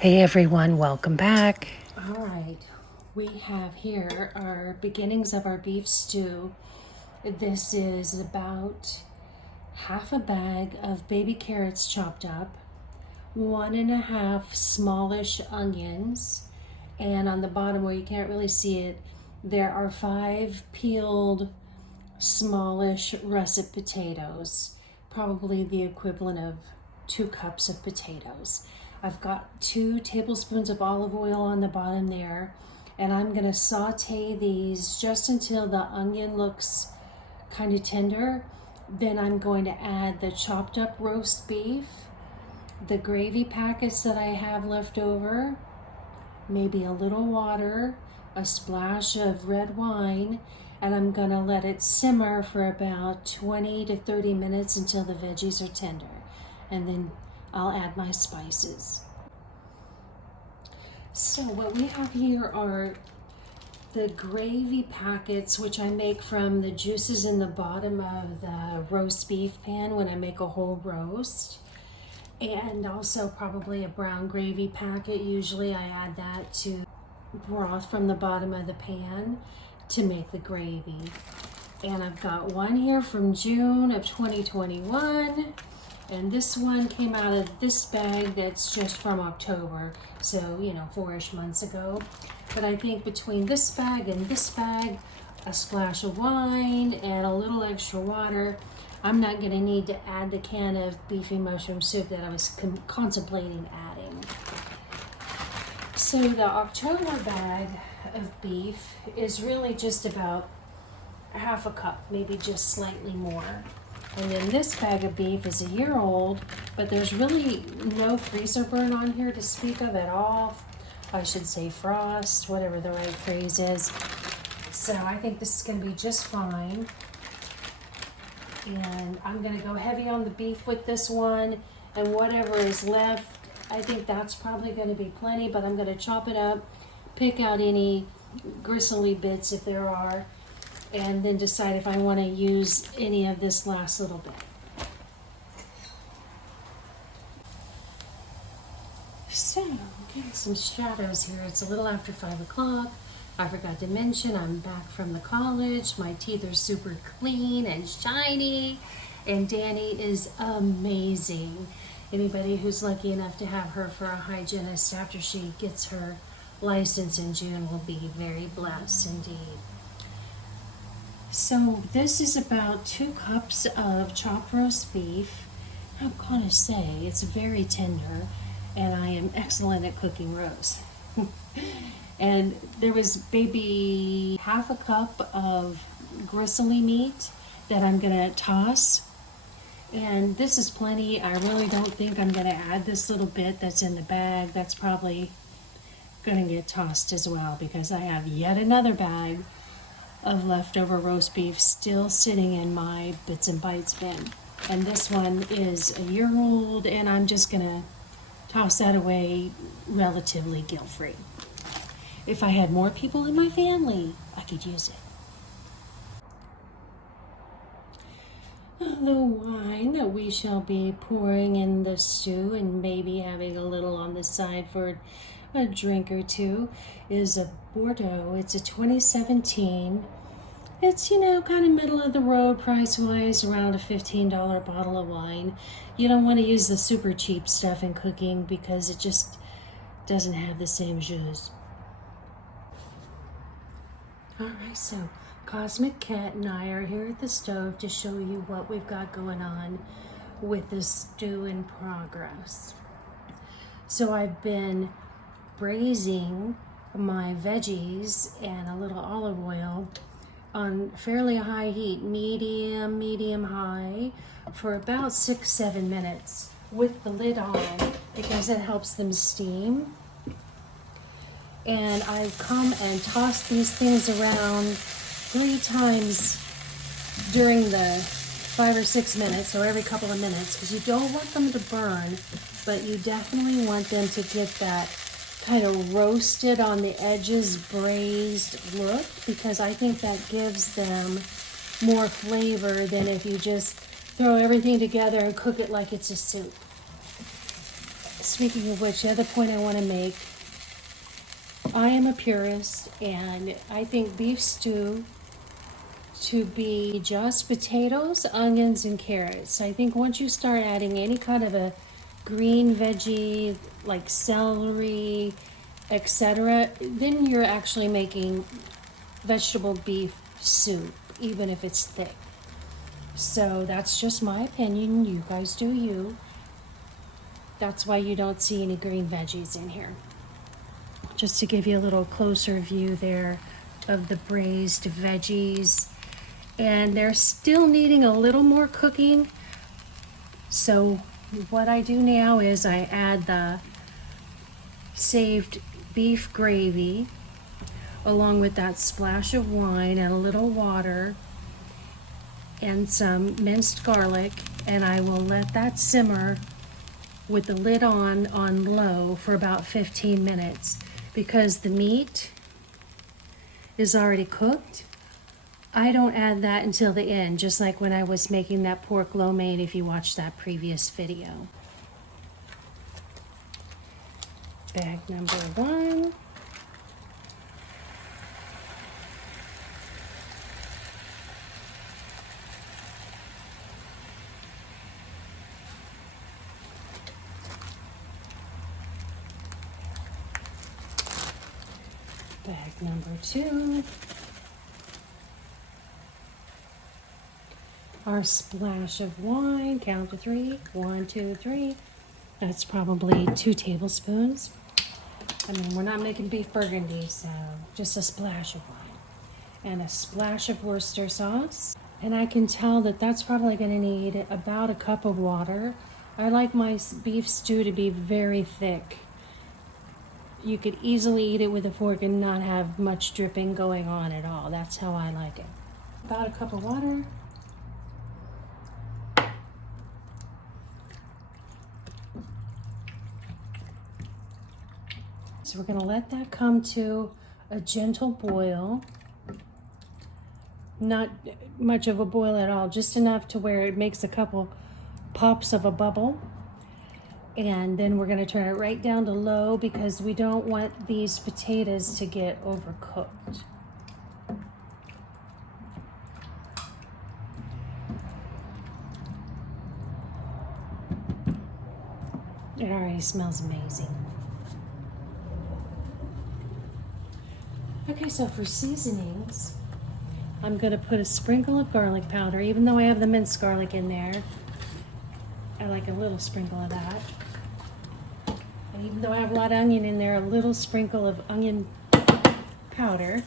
Hey everyone, welcome back. All right, we have here our beginnings of our beef stew. This is about half a bag of baby carrots chopped up, 1.5 smallish onions, and on the bottom where you can't really see it, there are 5 peeled smallish russet potatoes, probably the equivalent of 2 cups of potatoes. I've got 2 tablespoons of olive oil on the bottom there, and I'm going to saute these just until the onion looks kind of tender. Then I'm going to add the chopped up roast beef, the gravy packets that I have left over, maybe a little water, a splash of red wine, and I'm gonna let it simmer for about 20 to 30 minutes until the veggies are tender. And then I'll add my spices. So what we have here are the gravy packets, which I make from the juices in the bottom of the roast beef pan when I make a whole roast. And also probably a brown gravy packet. Usually I add that to broth from the bottom of the pan to make the gravy. And I've got one here from June of 2021, and this one came out of this bag that's just from October, so 4-ish months ago. But I think between this bag and this bag, a splash of wine and a little extra water, I'm not going to need to add the can of beefy mushroom soup that I was contemplating adding. So the October bag of beef is really just about half a cup, maybe just slightly more. And then this bag of beef is a year old, but there's really no freezer burn on here to speak of at all. I should say frost, whatever the right phrase is. So I think this is going to be just fine. And I'm going to go heavy on the beef with this one, and whatever is left, I think that's probably going to be plenty, but I'm going to chop it up, pick out any gristly bits if there are, and then decide if I want to use any of this last little bit. So, getting some shadows here. It's a little after 5 o'clock. I forgot to mention I'm back from the college. My teeth are super clean and shiny, and Danny is amazing. Anybody who's lucky enough to have her for a hygienist after she gets her license in June will be very blessed indeed. So this is about 2 cups of chopped roast beef. I'm gonna say it's very tender, and I am excellent at cooking roast. And there was maybe half a cup of gristly meat that I'm gonna toss. And this is plenty. I really don't think I'm gonna add this little bit that's in the bag. That's probably gonna get tossed as well, because I have yet another bag of leftover roast beef still sitting in my bits and bites bin. And this one is a year old, and I'm just gonna toss that away relatively guilt-free. If I had more people in my family, I could use it. The wine that we shall be pouring in the stew and maybe having a little on the side for a drink or two is a Bordeaux. It's a 2017. It's, kind of middle of the road price-wise, around a $15 bottle of wine. You don't want to use the super cheap stuff in cooking because it just doesn't have the same jus. Alright, so Cosmic Cat and I are here at the stove to show you what we've got going on with this stew in progress. So I've been braising my veggies and a little olive oil on fairly high heat, medium high, for about 6-7 minutes with the lid on, because it helps them steam. And I come and toss these things around 3 times during the 5 or 6 minutes, so every couple of minutes, because you don't want them to burn, but you definitely want them to get that kind of roasted on the edges, braised look, because I think that gives them more flavor than if you just throw everything together and cook it like it's a soup. speaking of which, the other point I want to make, I am a purist, and I think beef stew to be just potatoes, onions, and carrots. I think once you start adding any kind of a green veggie like celery, etc., then you're actually making vegetable beef soup, even if it's thick. So that's just my opinion. You guys do you. That's why you don't see any green veggies in here. Just to give you a little closer view there of the braised veggies. And they're still needing a little more cooking. So what I do now is I add the saved beef gravy along with that splash of wine and a little water and some minced garlic, and I will let that simmer with the lid on low for about 15 minutes because the meat is already cooked. I don't add that until the end, just like when I was making that pork lo mein if you watched that previous video. Bag number 1. Bag number 2. Our splash of wine, count to 3. 1, 2, 3. That's probably 2 tablespoons. I mean, we're not making beef burgundy, so just a splash of wine. And a splash of Worcester sauce. And I can tell that that's probably going to need about a cup of water. I like my beef stew to be very thick. You could easily eat it with a fork and not have much dripping going on at all. That's how I like it. About a cup of water. So we're going to let that come to a gentle boil. Not much of a boil at all, just enough to where it makes a couple pops of a bubble. And then we're going to turn it right down to low because we don't want these potatoes to get overcooked. It already smells amazing. Okay, so for seasonings, I'm going to put a sprinkle of garlic powder, even though I have the minced garlic in there. I like a little sprinkle of that. And even though I have a lot of onion in there, a little sprinkle of onion powder.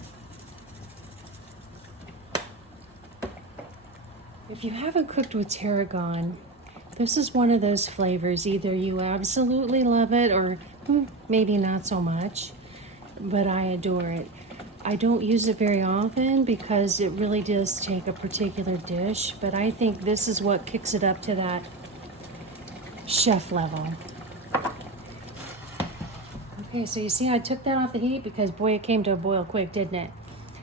If you haven't cooked with tarragon, this is one of those flavors. Either you absolutely love it or maybe not so much, but I adore it. I don't use it very often because it really does take a particular dish, but I think this is what kicks it up to that chef level. Okay, so you see I took that off the heat because boy, it came to a boil quick, didn't it?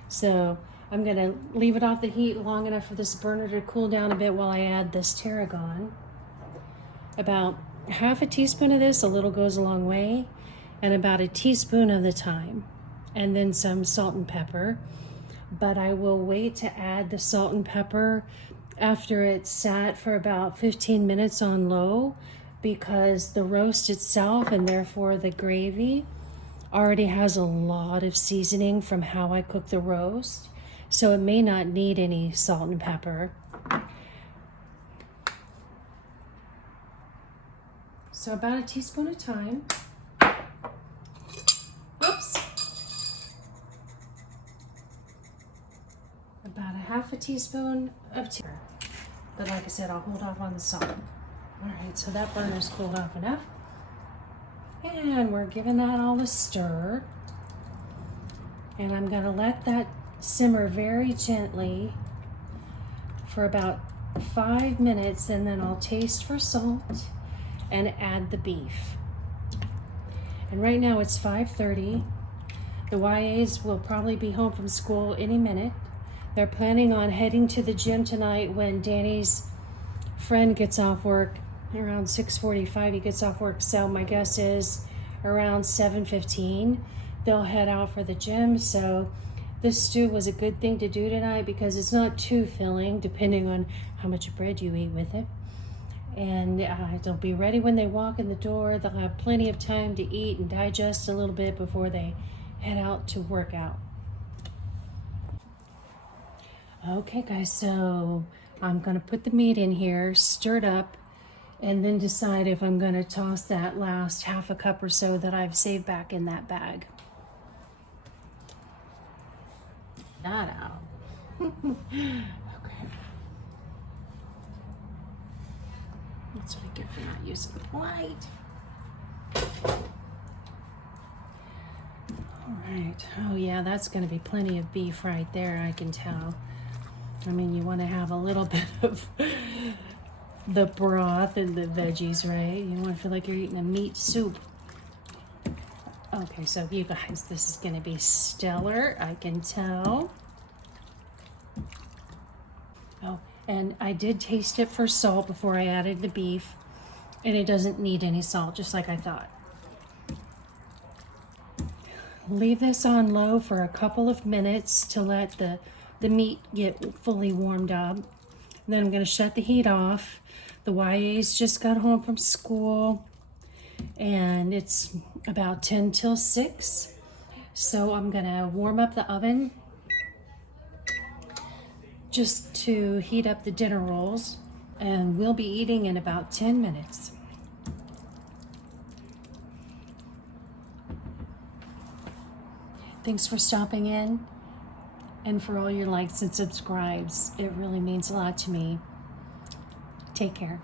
So I'm gonna leave it off the heat long enough for this burner to cool down a bit while I add this tarragon. About half a teaspoon of this, a little goes a long way, and about a teaspoon of the thyme, and then some salt and pepper. But I will wait to add the salt and pepper after it's sat for about 15 minutes on low, because the roast itself and therefore the gravy already has a lot of seasoning from how I cook the roast, so it may not need any salt and pepper. So about a teaspoon of thyme. Oops. About a half a teaspoon of tarragon. But like I said, I'll hold off on the salt. All right, so that burner's cooled off enough. And we're giving that all a stir. And I'm gonna let that simmer very gently for about 5 minutes, and then I'll taste for salt and add the beef. And right now it's 5:30. The YAs will probably be home from school any minute. They're planning on heading to the gym tonight when Danny's friend gets off work around 6:45 he gets off work, so my guess is around 7:15 they'll head out for the gym. So this stew was a good thing to do tonight because it's not too filling depending on how much bread you eat with it. And it'll be ready when they walk in the door. They'll have plenty of time to eat and digest a little bit before they head out to work out. Okay guys, so I'm gonna put the meat in here, stir it up, and then decide if I'm gonna toss that last half a cup or so that I've saved back in that bag. That out. Okay. That's what I get for not using the plate. All right. Oh yeah, that's gonna be plenty of beef right there, I can tell. I mean, you want to have a little bit of the broth and the veggies, right? You want to feel like you're eating a meat soup. Okay, so you guys, this is going to be stellar, I can tell. Oh, and I did taste it for salt before I added the beef, and it doesn't need any salt, just like I thought. Leave this on low for a couple of minutes to let the meat get fully warmed up. And then I'm going to shut the heat off. The YAs just got home from school and it's about 10 till 6. So I'm going to warm up the oven just to heat up the dinner rolls, and we'll be eating in about 10 minutes. Thanks for stopping in and for all your likes and subscribes. It really means a lot to me. Take care.